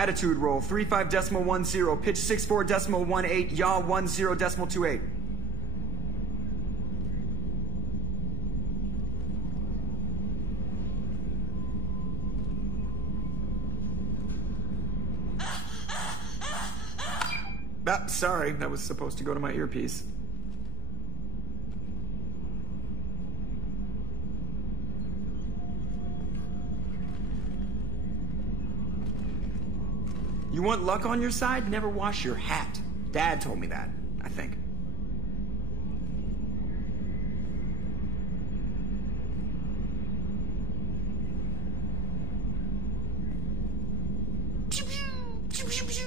Attitude roll 35.10, pitch 64.18, yaw 10.28. Ah, sorry, that was supposed to go to my earpiece. You want luck on your side? Never wash your hat. Dad told me that, I think. Pew, pew, pew, pew, pew.